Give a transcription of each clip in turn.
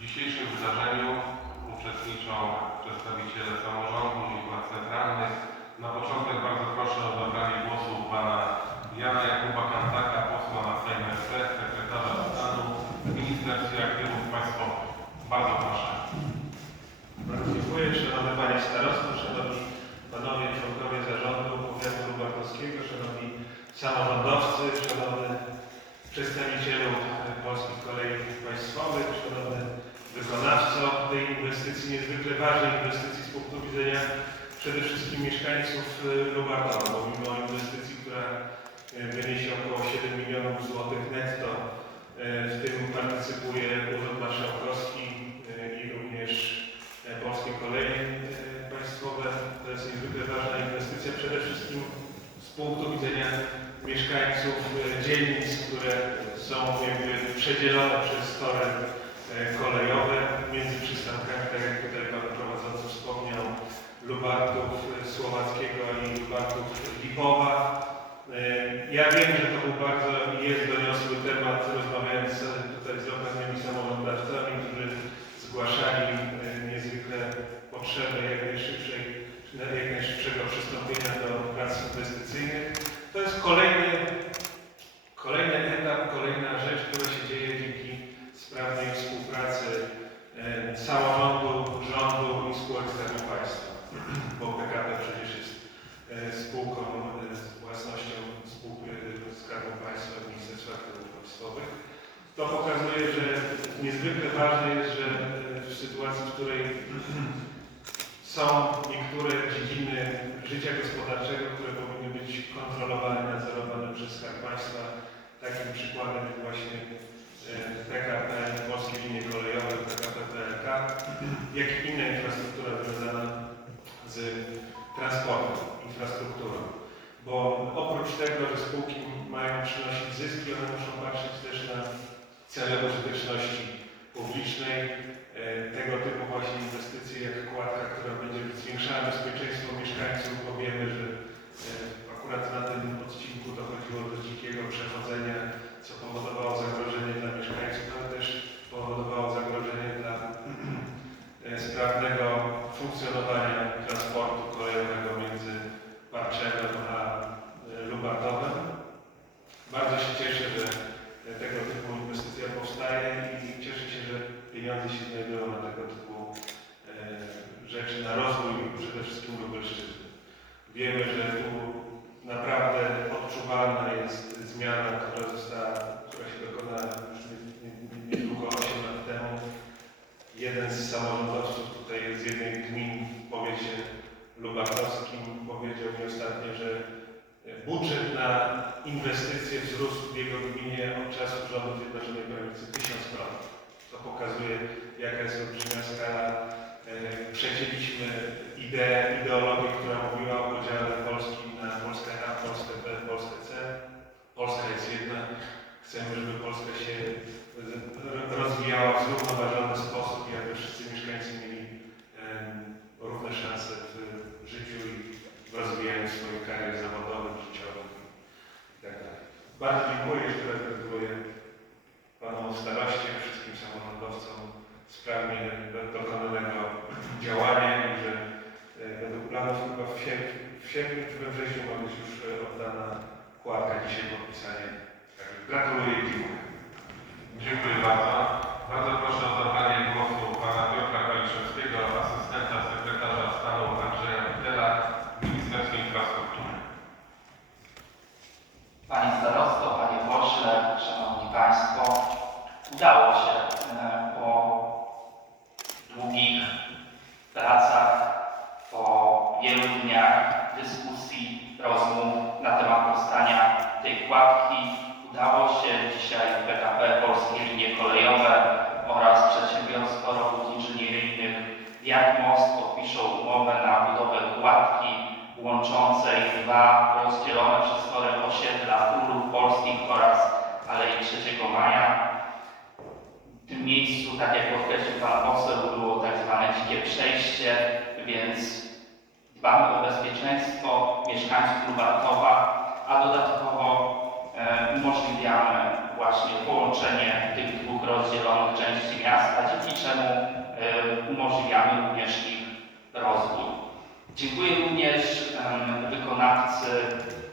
dzisiejszym wydarzeniu uczestniczą przedstawiciele samorządu i władz centralnych. Na początek bardzo proszę o zabranie głosu pana Jana Jakuba Kantaka, posła na Sejm RP, sekretarza stanu w Ministerstwie Aktywów Państwowych. Bardzo proszę. Bardzo dziękuję. Szanowny Panie Starosto, Szanowni Panowie Członkowie Zarządu Powiatu Lubartowskiego, Szanowni Samorządowcy, Szanowny Przedstawicielu Polskich Kolei Państwowych, inwestycji, niezwykle ważnej inwestycji z punktu widzenia przede wszystkim mieszkańców e, Lubartowa, bo mimo inwestycji, która e, wyniesie około 7 milionów złotych netto, e, w tym partycypuje Urząd Marszałkowski i również Polskie Koleje Państwowe. To jest niezwykle ważna inwestycja, przede wszystkim z punktu widzenia mieszkańców dzielnic, które są jakby przedzielone przez tory kolejowe między przystankami, tak jak tutaj Pan Prowadzący wspomniał, Lubartów Słowackiego i Lubartów Lipowa. E, Ja wiem, że to był bardzo jest doniosły temat, rozmawiając tutaj z lokalnymi samorządowcami, którzy zgłaszali e, niezwykle potrzebę jak najszybszej, jak najszybszego przystąpienia do prac inwestycyjnych. To jest kolejny, kolejny etap, kolejna rzecz, która się dzieje dzięki sprawnej współpracy e, samorządu, rządu i spółek Skarbu Państwa, bo PKP przecież jest e, spółką e, z własnością spółki e, Skarbu Państwa i Ministerstwa Aktywów Państwowych. To pokazuje, że niezwykle ważne jest, że e, w sytuacji, w której są niektóre dziedziny życia gospodarczego, które powinny być kontrolowane, nadzorowane przez Skarb Państwa. Takim przykładem jest właśnie e, PKP, Polskie Linie Kolejowe, PKP PLK, jak i inna infrastruktura związana z transportem, infrastrukturą. Bo oprócz tego, że spółki mają przynosić zyski, one muszą patrzeć też na cele użyteczności publicznej, e, tego typu właśnie inwestycje jak kładka, która będzie zwiększała bezpieczeństwo mieszkańców, bo wiemy, że e, akurat na tym odcinku dochodziło do dzikiego przechodzenia, co powodowało zagrożenie dla mieszkańców, ale też powodowało zagrożenie dla e, sprawnego funkcjonowania transportu kolejowego między Barczewem a Lubartowem. Bardzo się cieszę, że tego typu inwestycja powstaje i cieszę się, że pieniądze się znajdują na tego typu e, rzeczy, na rozwój przede wszystkim Lubelszczyzny. Wiemy, że tu naprawdę odczuwalna jest zmiana, która została, która się dokonała już nie- nie- nie- niedługo 8 lat temu. Jeden z samorządowców tutaj z jednej gmin w powiecie lubartowskim powiedział mi ostatnio, że budżet na inwestycje wzrósł w jego gminie od czasu rządu Zjednoczonej Prawicy 1000%. To pokazuje, jaka jest olbrzymia skala. Przecięliśmy ideę, ideologię, która mówiła o podziale Polski na Polskę A, Polskę B, Polskę C. Polska jest jedna. Chcemy, żeby Polska się e, rozwijała w zrównoważony sposób i aby wszyscy mieszkańcy mieli em, równe szanse w życiu i w rozwijaniu swoich karier zawodowych, życiowych itd. Bardzo dziękuję raz gratuluję panu staroście, wszystkim samorządowcom sprawnie dokonanego działania i że e, według planów chyba w sierpniu, w sierpniu czy we wrześniu ma być już e, oddana kładka dzisiaj podpisanie. Także gratuluję i dziękuję. Dziękuję bardzo. Bardzo proszę o zabranie głosu pana Piotra Kaliszewskiego, asystenta sekretarza stanu Andrzeja Witela w Ministerstwie Infrastruktury. Panie starosto, panie pośle, szanowni państwo, udało się e, po długich pracach, po wielu dniach dyskusji, rozmów na temat powstania tej kładki. Udało się dzisiaj PKP, Polskie Linie Kolejowe oraz Przedsiębiorstwo Robót Inżynieryjnych jak most podpiszą umowę na budowę kładki łączącej dwa rozdzielone przez torem osiedla Urów Polskich oraz Alei 3 Maja. W tym miejscu, tak jak podkreślił Pan poseł, było tak zwane dzikie przejście, więc dbamy o bezpieczeństwo mieszkańców Lubartowa, a dodatkowo umożliwiamy właśnie połączenie tych dwóch rozdzielonych części miasta, dzięki czemu e, umożliwiamy również ich rozwój. Dziękuję również wykonawcy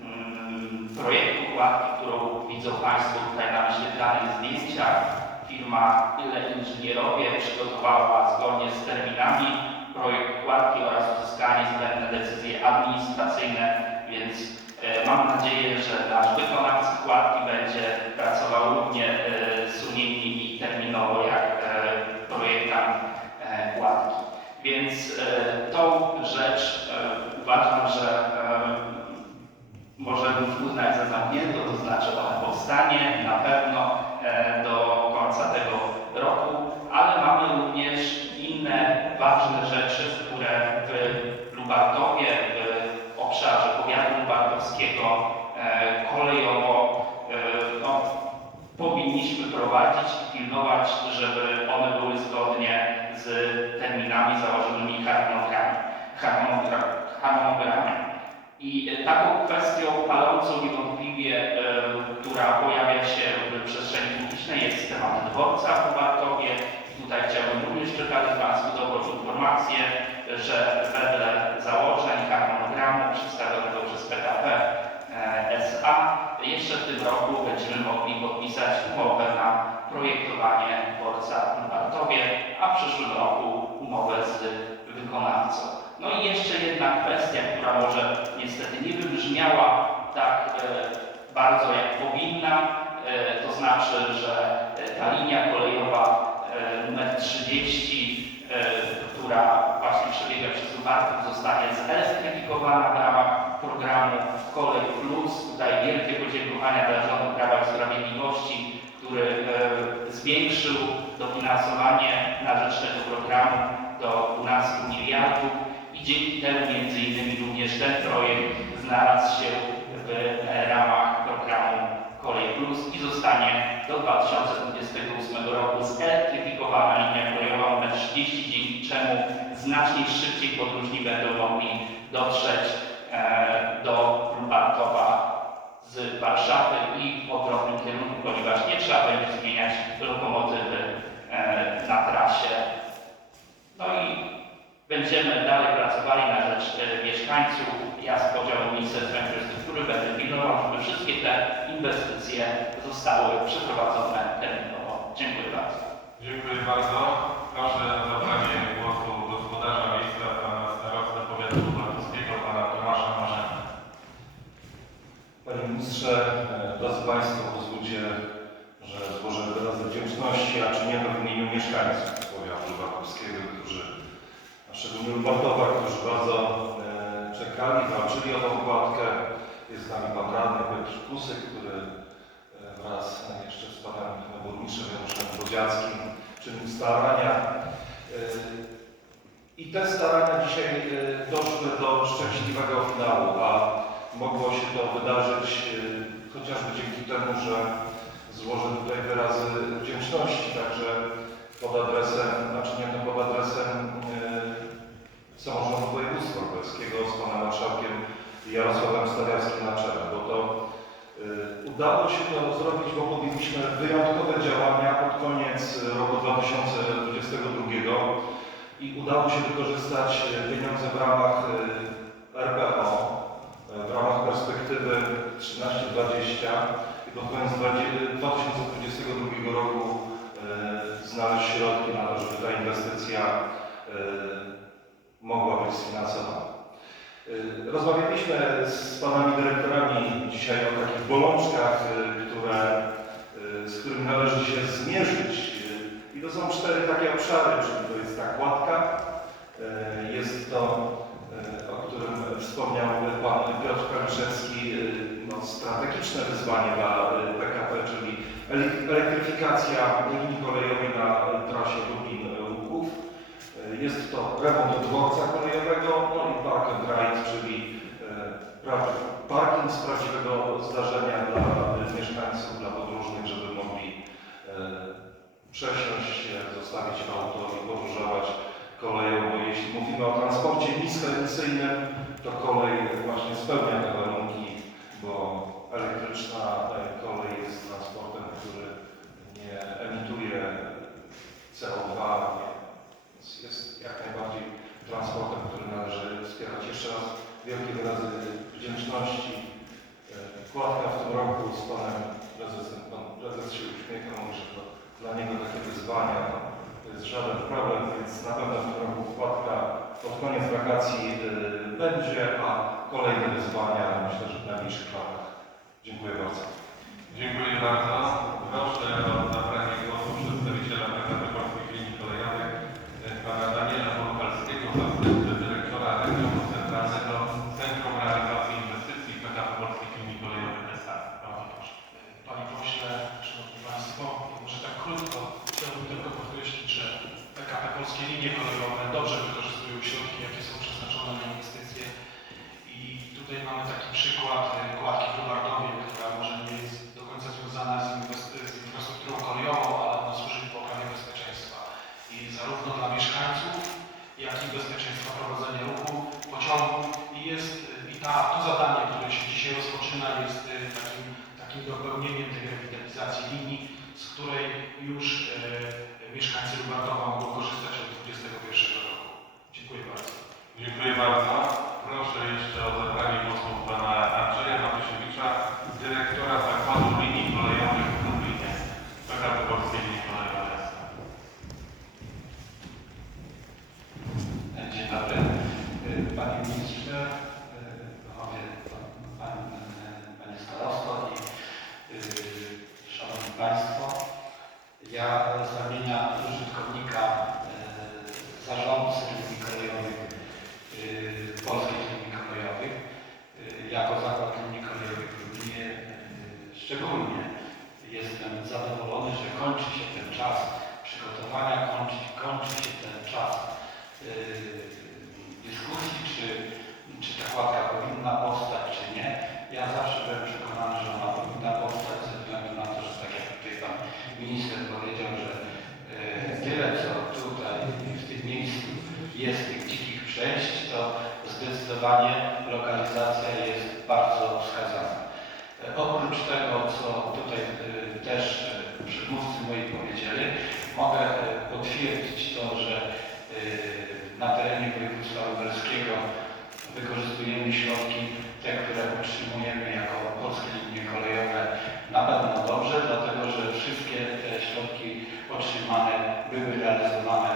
mm, projektu kładki, którą widzą Państwo tutaj na wyświetlanych zdjęciach. Firma Ile Inżynierowie przygotowała zgodnie z terminami projekt kładki oraz uzyskanie zbędne decyzje administracyjne, więc e, mam nadzieję, że nasz wykonawca kładki będzie pracował równie e, sumiennie i terminowo jak e, projektant e, kładki. Więc e, tą rzecz e, uważam, że e, możemy uznać za zamkniętą, to znaczy ona powstanie na pewno e, do końca tego roku, ale mamy również inne ważne rzeczy, które w Lubartowie, w obszarze powiatu lubartowskiego e, kolejowo e, no, powinniśmy prowadzić i pilnować, żeby one były zgodnie z terminami założonymi harmonogramem. harmonogram, harmonogramem. I e, taką kwestią palącą niewątpliwie, która pojawia się w przestrzeni publicznej jest temat dworca w Bartowie. Tutaj chciałbym również przekazać Państwu dobrą informację, że wedle założeń harmonogramu przedstawionego przez PKP e, SA jeszcze w tym roku będziemy mogli podpisać umowę na projektowanie dworca w Bartowie, a w przyszłym roku umowę z wykonawcą. No i jeszcze jedna kwestia, która może niestety nie wybrzmiała tak e, bardzo jak powinna, e, to znaczy, że e, ta linia kolejowa numer 30, e, która właśnie przebiega przez Lubartów, zostanie zelektryfikowana w ramach programu Kolej Plus. Tutaj wielkie podziękowania dla rządu Prawa i Sprawiedliwości, który zwiększył dofinansowanie na rzecz tego programu do 12 miliardów dzięki temu między innymi również ten projekt znalazł się w ramach programu Kolej Plus i zostanie do 2028 roku zelektryfikowana linia kolejowa nr 30, dzięki czemu znacznie szybciej podróżni będą mogli dotrzeć e, do Lubartowa z Warszawy i w odwrotnym kierunku, ponieważ nie trzeba będzie zmieniać lokomotywy e, na trasie. No i Będziemy dalej pracowali na rzecz e, mieszkańców. Ja z podziału Ministerstwa Infrastruktury będę pilnował, żeby wszystkie te inwestycje zostały przeprowadzone terminowo. Dziękuję bardzo. Dziękuję bardzo. Proszę o zabranie głosu gospodarza miejsca, pana starostę powiatu lubartowskiego, pana Tomasza Marzena. Panie Ministrze, e, drodzy Państwo, pozwólcie, że złożę wyrazy wdzięczności, a czynię to w imieniu mieszkańców powiatu lubartowskiego, którzy, a szczególnie Lubartowa, którzy bardzo e, czekali, walczyli o tą układkę. Jest z nami Pan Radny Piotr Kusy, który e, wraz jeszcze z Panem Burmistrzem Bodziackim czynił starania. E, I te starania dzisiaj e, doszły do szczęśliwego finału, a mogło się to wydarzyć e, chociażby dzięki temu, że złożę tutaj wyrazy wdzięczności, także pod adresem, nie to pod adresem samorządu województwa lubelskiego z panem marszałkiem Jarosławem Stawiarskim na czele, bo to udało się to zrobić, bo podjęliśmy wyjątkowe działania pod koniec roku 2022 i udało się wykorzystać e, pieniądze w ramach e, RPO, e, w ramach perspektywy 13-20 i pod koniec 20- 2022 roku e, znaleźć środki na to, żeby ta inwestycja e, mogła być sfinansowana. E, Rozmawialiśmy z panami dyrektorami dzisiaj o takich bolączkach, e, które, e, z którymi należy się zmierzyć. I to są cztery takie obszary, czyli to jest ta kładka, jest to o którym wspomniał Pan Piotr Kaliszewski, no, strategiczne wyzwanie dla PKP, czyli ele- elektryfikacja linii kolejowej na trasie Lublin-Łuków. Jest to remont dworca przesiąść się, zostawić auto i podróżować koleją, bo jeśli mówimy o transporcie niskoemisyjnym, to kolej właśnie spełnia te warunki, bo elektryczna e, kolej jest transportem, który nie emituje CO2, więc jest jak najbardziej transportem, który należy wspierać. Jeszcze raz wielkie wyrazy wdzięczności. E, Wkładka w tym roku z panem prezesem, pan prezes się uśmiecha, mówi, że to dla niego takie wyzwania. To jest żaden problem, więc na pewno w tym roku wkładka pod koniec wakacji y, będzie, a kolejne wyzwania myślę, że w najbliższych latach. Dziękuję bardzo. Dziękuję bardzo. Proszę o zabranie głosu przedstawiciela PKP Polskich Linii Kolejowych, e, pana Daniela Boruchalskiego, zastępcę dyrektora regionu centralnego Centrum Realizacji Inwestycji PKP Polskich Linii Kolejowych S.A. Bardzo proszę. Panie Pośle, Szanowni Państwo, może tak krótko chciałbym tylko podkreślić, że PKP Polskie Linie Kolejowe dobrze wykorzystują środki, jakie są przeznaczone na inwestycje i tutaj mamy taki przykład e, kładki w Lubartowie, która może nie jest do końca związana z, inwest- z infrastrukturą kolejową, ale ona służy poprawie bezpieczeństwa i zarówno dla mieszkańców, jak i bezpieczeństwa prowadzenia ruchu pociągu i jest e, i ta, to zadanie, które się dzisiaj rozpoczyna jest e, takim takim dopełnieniem tej rewitalizacji linii, z której już e, mieszkańcy Lubartowa mogą korzystać od 2021 roku. Dziękuję bardzo. Dziękuję bardzo. Proszę jeszcze o zabranie głosu pana Andrzeja Matusiewicza, dyrektora Zakładu Linii Kolejowych w Lublinie. PKP Polskie Linie Kolejowe S.A. Dzień dobry. Panie Ministrze, Panowie, Pan, Panie Starosto i y, Szanowni Państwo. Ja z ramienia użytkownika, y, zarządcy linii kolejowych, y, polskich linii kolejowych, y, jako zakład linii kolejowych Lublinie szczególnie jestem zadowolony, że kończy się ten czas przygotowania, kończy, kończy się ten czas y, dyskusji, czy, czy ta kładka powinna powstać, czy nie. Ja zawsze byłem przekonany, że ona powinna powstać ze względu na to, że tak jak tutaj pan minister powiedział, że y, tyle co tutaj w tym miejscu jest tych dzikich przejść, to zdecydowanie lokalizacja jest bardzo wskazana. E, Oprócz tego, co tutaj y, też y, przedmówcy moi powiedzieli, mogę potwierdzić to, że na terenie województwa lubelskiego wykorzystujemy środki, te, które otrzymujemy jako polskie linie kolejowe na pewno dobrze, dlatego że wszystkie te środki otrzymane były realizowane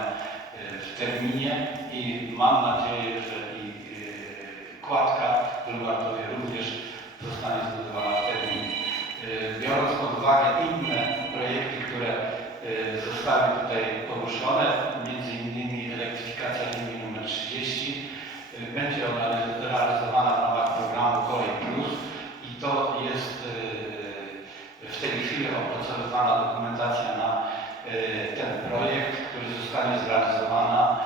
w terminie i mam nadzieję, że i y, kładka w również zostanie zbudowana w terminie. Y, Biorąc pod uwagę inne projekty, które y, zostały tutaj poruszone, między innymi elektryfikacja linii nr 30, y, będzie ona re- realizowana w ramach programu Kolej Plus i to jest w tej chwili opracowywana dokumentacja na y, ten projekt, który zostanie zrealizowany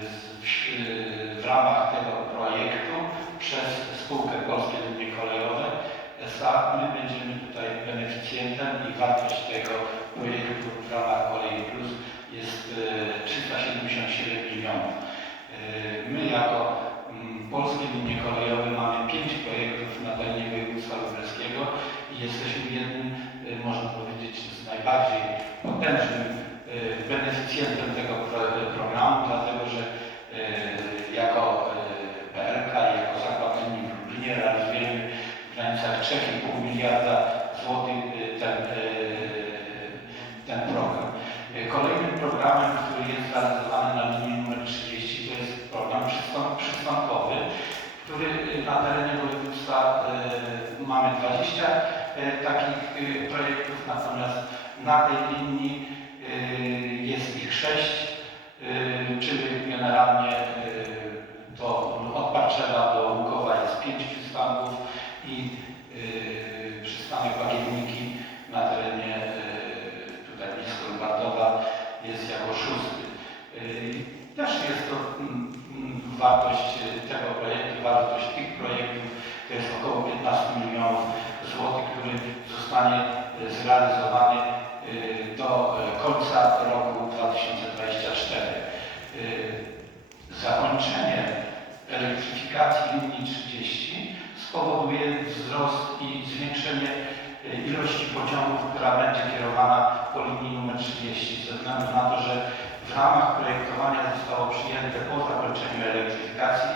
w, w ramach tego projektu przez spółkę Polskie Linie Kolejowe SA. My będziemy tutaj beneficjentem i wartość tego projektu w ramach Kolei Plus jest e, 377 milionów. E, My jako mm, Polskie Linie Kolejowe mamy pięć projektów na terenie województwa lubelskiego i jesteśmy jednym, można powiedzieć, z najbardziej potężnym beneficjentem tego pro- programu, dlatego że e, jako PLK i jako zakład w Lublinie realizujemy w granicach 3,5 miliarda złotych ten, ten program. Kolejnym programem, który jest realizowany na linii nr 30 to jest program przystankowy, który na terenie województwa mamy 20 e, takich projektów, natomiast na tej linii jest ich 6, e, czyli generalnie e, to od do Łukowa jest 5 przystanków i przystanek Bagiewniki na terenie tutaj blisko Lubartowa jest jako szósty. Też jest to mm, mm, wartość tego projektu, wartość tych projektów to jest około 15 milionów złotych, który zostanie zrealizowany pociągów, która będzie kierowana po linii numer 30, ze względu na to, że w ramach projektowania zostało przyjęte po zakończeniu elektryfikacji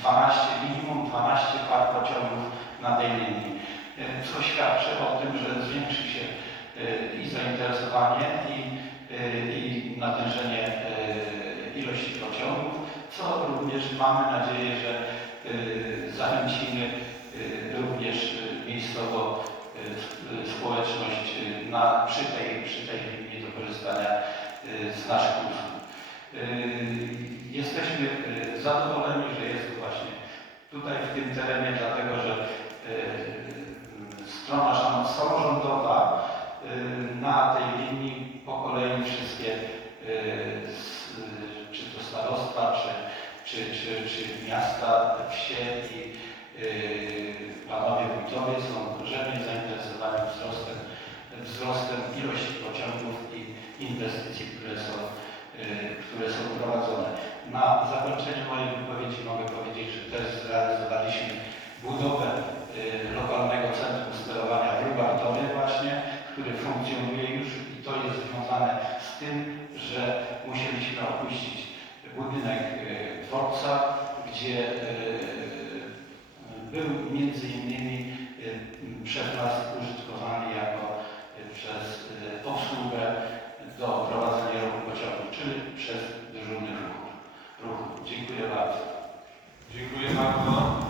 12, minimum 12 par pociągów na tej linii, e, co świadczy o tym, że zwiększy się e, i zainteresowanie, i, e, i natężenie ilości pociągów, co również mamy nadzieję, że przy, tej, przy tej linii do korzystania y, z naszych usług. Y, Jesteśmy y, zadowoleni, że jest właśnie tutaj w tym terenie, dlatego że strona samorządowa na tej linii po kolei wszystkie czy to starostwa, czy, czy, czy, czy miasta, wsie i panowie wójtowie są rzecznie zainteresowani wzrostem, wzrostem ilości pociągów i inwestycji, które są, y, które są prowadzone. Na zakończenie mojej wypowiedzi mogę powiedzieć, że też zrealizowaliśmy budowę y, lokalnego centrum sterowania w Lubartowie właśnie, który funkcjonuje już i to jest związane z tym, że musieliśmy opuścić budynek y, dworca, gdzie był między innymi przez użytkowany jako przez y, obsługę do prowadzenia ruchu pociągu, czyli przez dyżurny ruchu. ruchu. Dziękuję bardzo. Dziękuję bardzo.